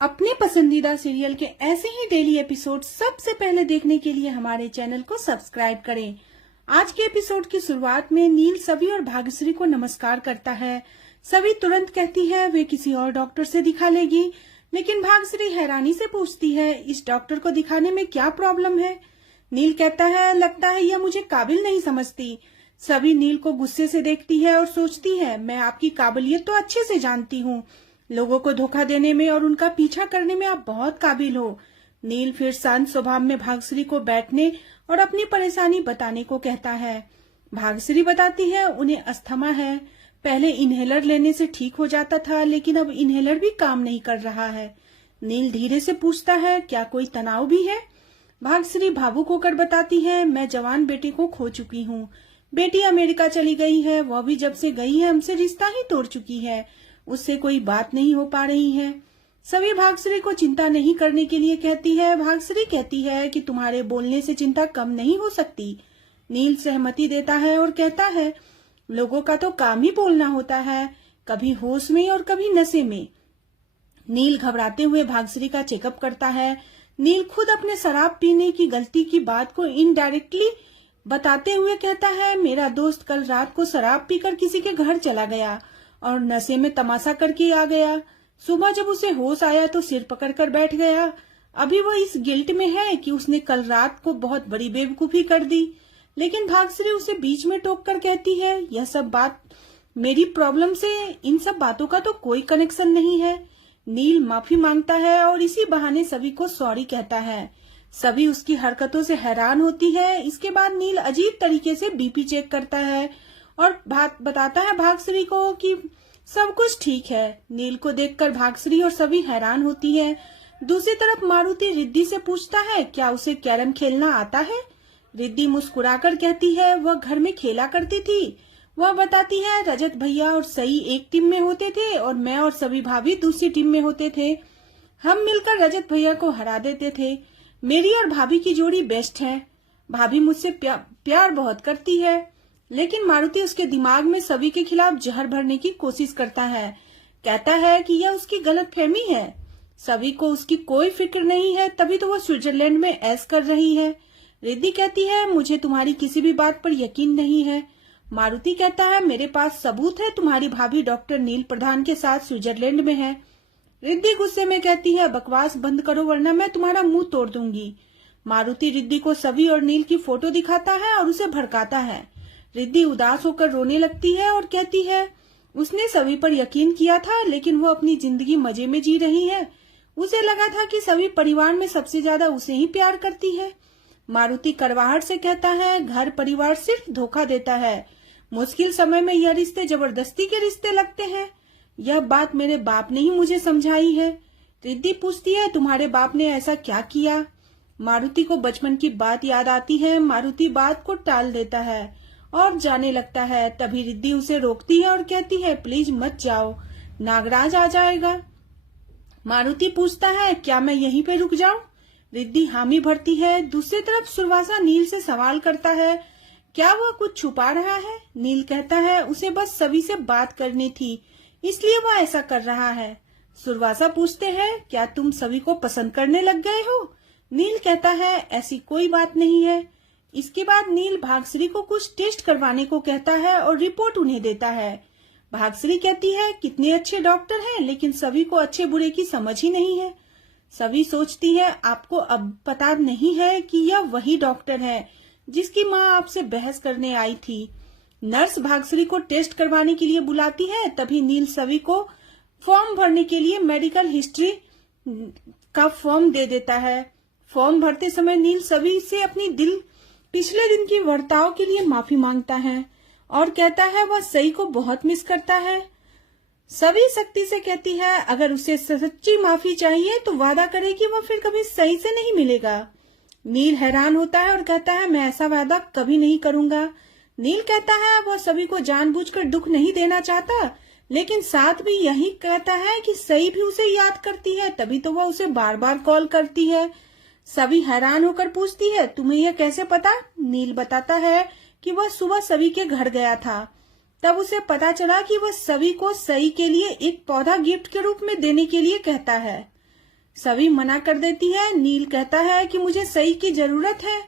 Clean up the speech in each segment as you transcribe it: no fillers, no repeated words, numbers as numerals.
अपने पसंदीदा सीरियल के ऐसे ही डेली एपिसोड सबसे पहले देखने के लिए हमारे चैनल को सब्सक्राइब करें। आज के एपिसोड की शुरुआत में नील सवी और भाग्यश्री को नमस्कार करता है। सवी तुरंत कहती है वे किसी और डॉक्टर से दिखा लेगी, लेकिन भाग्यश्री हैरानी से पूछती है इस डॉक्टर को दिखाने में क्या प्रॉब्लम है। नील कहता है लगता है यह मुझे काबिल नहीं समझती। सवी नील को गुस्से से देखती है और सोचती है मैं आपकी काबिलियत तो अच्छे से जानती हूँ, लोगों को धोखा देने में और उनका पीछा करने में आप बहुत काबिल हो। नील फिर शांत स्वभाव में भाग्यश्री को बैठने और अपनी परेशानी बताने को कहता है। भाग्यश्री बताती है उन्हें अस्थमा है, पहले इनहेलर लेने से ठीक हो जाता था लेकिन अब इनहेलर भी काम नहीं कर रहा है। नील धीरे से पूछता है क्या कोई तनाव भी है। भाग्यश्री भावुक होकर बताती है मैं जवान बेटे को खो चुकी हूँ, बेटी अमेरिका चली गई है, वह भी जब से गई है हमसे रिश्ता ही तोड़ चुकी है, उससे कोई बात नहीं हो पा रही है। सभी भाग्यश्री को चिंता नहीं करने के लिए कहती है। भाग्यश्री कहती है कि तुम्हारे बोलने से चिंता कम नहीं हो सकती। नील सहमति देता है और कहता है लोगों का तो काम ही बोलना होता है, कभी होश में और कभी नशे में। नील घबराते हुए भाग्यश्री का चेकअप करता है। नील खुद अपने शराब पीने की गलती की बात को इनडायरेक्टली बताते हुए कहता है मेरा दोस्त कल रात को शराब पीकर किसी के घर चला गया और नशे में तमाशा करके आ गया। सुबह जब उसे होश आया तो सिर पकड़कर बैठ गया। अभी वह इस गिल्ट में है कि उसने कल रात को बहुत बड़ी बेवकूफी कर दी। लेकिन भाग्यश्री उसे बीच में टोककर कहती है यह सब बात मेरी प्रॉब्लम से, इन सब बातों का तो कोई कनेक्शन नहीं है। नील माफी मांगता है और इसी बहाने सभी को सॉरी कहता है। सभी उसकी हरकतों से हैरान होती है। इसके बाद नील अजीब तरीके से बीपी चेक करता है और बताता है भाग्यश्री को कि सब कुछ ठीक है। नील को देखकर भाग्यश्री और सभी हैरान होती है। दूसरी तरफ मारुति रिद्धि से पूछता है क्या उसे कैरम खेलना आता है। रिद्धि मुस्कुराकर कहती है वह घर में खेला करती थी। वह बताती है रजत भैया और सई एक टीम में होते थे और मैं और सभी भाभी दूसरी टीम में होते थे। हम मिलकर रजत भैया को हरा देते थे। मेरी और भाभी की जोड़ी बेस्ट है। भाभी मुझसे प्यार बहुत करती है। लेकिन मारुति उसके दिमाग में सभी के खिलाफ जहर भरने की कोशिश करता है। कहता है कि यह उसकी गलतफहमी है, सभी को उसकी कोई फिक्र नहीं है, तभी तो वह स्विट्जरलैंड में ऐश कर रही है। रिद्धि कहती है मुझे तुम्हारी किसी भी बात पर यकीन नहीं है। मारुति कहता है मेरे पास सबूत है, तुम्हारी भाभी डॉक्टर नील प्रधान के साथ स्विट्जरलैंड में है। रिद्धि गुस्से में कहती है बकवास बंद करो वरना मैं तुम्हारा मुंह तोड़ दूंगी। मारुति रिद्धि को सभी और नील की फोटो दिखाता है और उसे भड़काता है। रिद्धि उदास होकर रोने लगती है और कहती है उसने सभी पर यकीन किया था लेकिन वो अपनी जिंदगी मजे में जी रही है। उसे लगा था कि सभी परिवार में सबसे ज्यादा उसे ही प्यार करती है। मारुति कड़वाहट से कहता है घर परिवार सिर्फ धोखा देता है, मुश्किल समय में यह रिश्ते जबरदस्ती के रिश्ते लगते हैं। यह बात मेरे बाप ने ही मुझे समझाई है। रिद्धि पूछती है तुम्हारे बाप ने ऐसा क्या किया। मारुति को बचपन की बात याद आती है। मारुति बात को टाल देता है और जाने लगता है। तभी रिद्धि उसे रोकती है और कहती है प्लीज मत जाओ, नागराज आ जाएगा। मारुति पूछता है क्या मैं यहीं पे रुक जाऊं। रिद्धि हामी भरती है। दूसरी तरफ सुरवासा नील से सवाल करता है क्या वह कुछ छुपा रहा है। नील कहता है उसे बस सभी से बात करनी थी इसलिए वह ऐसा कर रहा है। सुरवासा पूछते हैं क्या तुम सभी को पसंद करने लग गए हो। नील कहता है ऐसी कोई बात नहीं है। इसके बाद नील भाग्यश्री को कुछ टेस्ट करवाने को कहता है और रिपोर्ट उन्हें देता है। भाग्यश्री कहती है कितने अच्छे डॉक्टर हैं लेकिन सभी को अच्छे बुरे की समझ ही नहीं है। सभी सोचती है आपको अब पता नहीं है कि यह वही डॉक्टर है जिसकी माँ आपसे बहस करने आई थी। नर्स भाग्यश्री को टेस्ट करवाने के लिए बुलाती है। तभी नील सभी को फॉर्म भरने के लिए मेडिकल हिस्ट्री का फॉर्म दे देता है। फॉर्म भरते समय नील सभी से अपनी पिछले दिन की वर्ताव के लिए माफी मांगता है और कहता है वह सई को बहुत मिस करता है। सभी सख्ती से कहती है अगर उसे सच्ची माफी चाहिए तो वादा करे कि वह फिर कभी सई से नहीं मिलेगा। नील हैरान होता है और कहता है मैं ऐसा वादा कभी नहीं करूंगा। नील कहता है वह सभी को जानबूझकर दुख नहीं देना चाहता, लेकिन साथ भी यही कहता है कि सई भी उसे याद करती है, तभी तो वह उसे बार बार कॉल करती है। सभी हैरान होकर पूछती है तुम्हें यह कैसे पता। नील बताता है कि वह सुबह सभी के घर गया था, तब उसे पता चला कि वह सभी को सई के लिए एक पौधा गिफ्ट के रूप में देने के लिए कहता है। सभी मना कर देती है। नील कहता है कि मुझे सई की जरूरत है।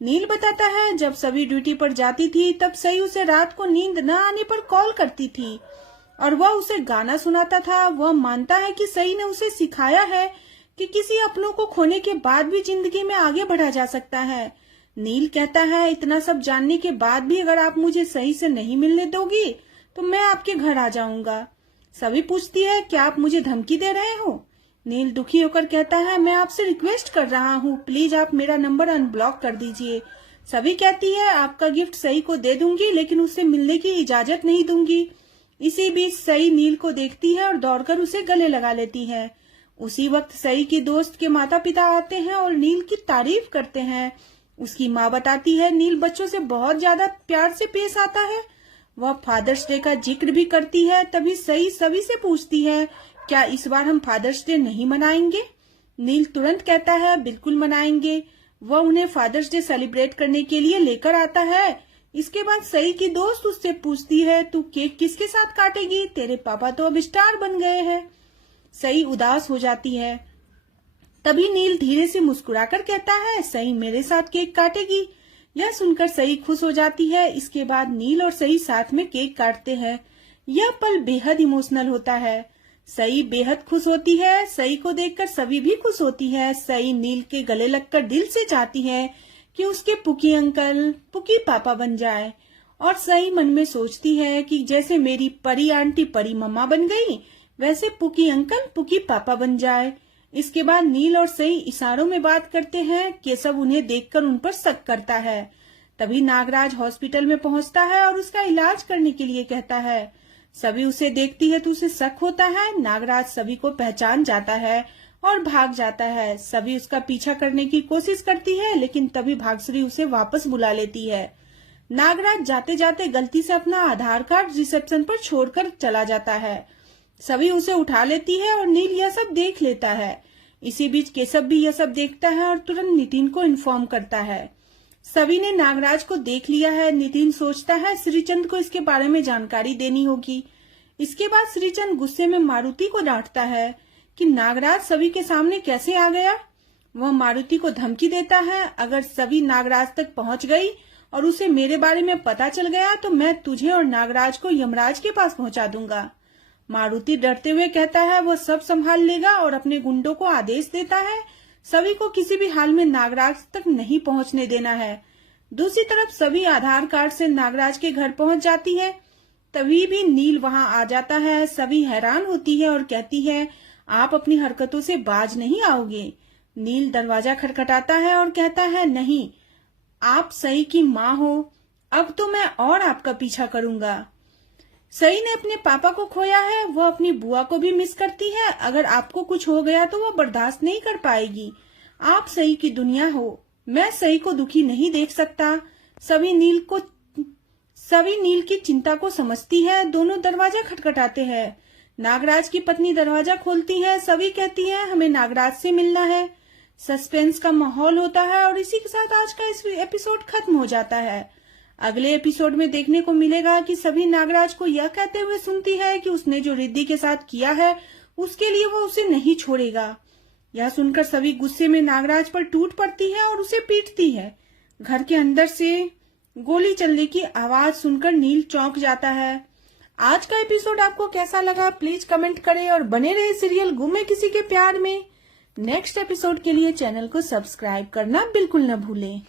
नील बताता है जब सभी ड्यूटी पर जाती थी तब सई उसे रात को नींद न आने पर कॉल करती थी और वह उसे गाना सुनाता था। वह मानता है कि सई ने उसे सिखाया है कि किसी अपनों को खोने के बाद भी जिंदगी में आगे बढ़ा जा सकता है। नील कहता है इतना सब जानने के बाद भी अगर आप मुझे सही से नहीं मिलने दोगी तो मैं आपके घर आ जाऊंगा। सभी पूछती है क्या आप मुझे धमकी दे रहे हो। नील दुखी होकर कहता है मैं आपसे रिक्वेस्ट कर रहा हूँ, प्लीज आप मेरा नंबर अनब्लॉक कर दीजिए। सभी कहती है आपका गिफ्ट सई को दे दूंगी लेकिन उससे मिलने की इजाजत नहीं दूंगी। इसी बीच सई नील को देखती है और दौड़कर उसे गले लगा लेती है। उसी वक्त सई की दोस्त के माता पिता आते हैं और नील की तारीफ करते हैं। उसकी माँ बताती है नील बच्चों से बहुत ज्यादा प्यार से पेश आता है। वह फादर्स डे का जिक्र भी करती है। तभी सई सभी से पूछती है क्या इस बार हम फादर्स डे नहीं मनाएंगे। नील तुरंत कहता है बिल्कुल मनाएंगे। वह उन्हें फादर्स डे सेलिब्रेट करने के लिए लेकर आता है। इसके बाद सई की दोस्त उससे पूछती है तू केक किसके साथ काटेगी, तेरे पापा तो अब स्टार बन गए हैं। सई उदास हो जाती है। तभी नील धीरे से मुस्कुराकर कहता है सई मेरे साथ केक काटेगी। यह सुनकर सई खुश हो जाती है। इसके बाद नील और सई साथ में केक काटते हैं। यह पल बेहद इमोशनल होता है। सई बेहद खुश होती है। सई को देखकर सभी भी खुश होती है। सई नील के गले लगकर दिल से चाहती है कि उसके पुकी अंकल पुकी पापा बन जाए और सई मन में सोचती है कि जैसे मेरी परी आंटी परी मम्मा बन गई वैसे पुकी अंकल पुकी पापा बन जाए। इसके बाद नील और सई इशारों में बात करते हैं। केशव उन्हें देखकर उन पर शक करता है। तभी नागराज हॉस्पिटल में पहुंचता है और उसका इलाज करने के लिए कहता है। सभी उसे देखती है तो उसे शक होता है। नागराज सभी को पहचान जाता है और भाग जाता है। सभी उसका पीछा करने की कोशिश करती है लेकिन तभी भाग्यश्री उसे वापस बुला लेती है। नागराज जाते जाते गलती से अपना आधार कार्ड रिसेप्शन पर छोड़कर चला जाता है। सभी उसे उठा लेती है और नील यह सब देख लेता है। इसी बीच केशव भी यह सब देखता है और तुरंत नितिन को इन्फॉर्म करता है। सभी ने नागराज को देख लिया है। नितिन सोचता है श्रीचंद को इसके बारे में जानकारी देनी होगी। इसके बाद श्रीचंद गुस्से में मारुति को डांटता है कि नागराज सभी के सामने कैसे आ गया। वह मारुति को धमकी देता है अगर सभी नागराज तक पहुंच गई और उसे मेरे बारे में पता चल गया तो मैं तुझे और नागराज को यमराज के पास पहुंचा दूंगा। मारुति डरते हुए कहता है वह सब संभाल लेगा और अपने गुंडों को आदेश देता है सभी को किसी भी हाल में नागराज तक नहीं पहुंचने देना है। दूसरी तरफ सभी आधार कार्ड से नागराज के घर पहुंच जाती है। तभी भी नील वहां आ जाता है। सभी हैरान होती है और कहती है आप अपनी हरकतों से बाज नहीं आओगे। नील दरवाजा खटखटाता है और कहता है नहीं, आप सई की माँ हो, अब तो मैं और आपका पीछा करूंगा। सई ने अपने पापा को खोया है। वह अपनी बुआ को भी मिस करती है। अगर आपको कुछ हो गया तो वह बर्दाश्त नहीं कर पाएगी। आप सई की दुनिया हो। मैं सई को दुखी नहीं देख सकता। सभी नील की चिंता को समझती है। दोनों दरवाजा खटखटाते हैं। नागराज की पत्नी दरवाजा खोलती है। सभी कहती है हमें नागराज से मिलना है। सस्पेंस का माहौल होता है और इसी के साथ आज का एपिसोड खत्म हो जाता है। अगले एपिसोड में देखने को मिलेगा कि सभी नागराज को यह कहते हुए सुनती है कि उसने जो रिद्धि के साथ किया है उसके लिए वो उसे नहीं छोड़ेगा। यह सुनकर सभी गुस्से में नागराज पर टूट पड़ती है और उसे पीटती है। घर के अंदर से गोली चलने की आवाज सुनकर नील चौंक जाता है। आज का एपिसोड आपको कैसा लगा प्लीज कमेंट करें और बने रहे सीरियल गुम है किसी के प्यार में। नेक्स्ट एपिसोड के लिए चैनल को सब्सक्राइब करना बिल्कुल न भूलें।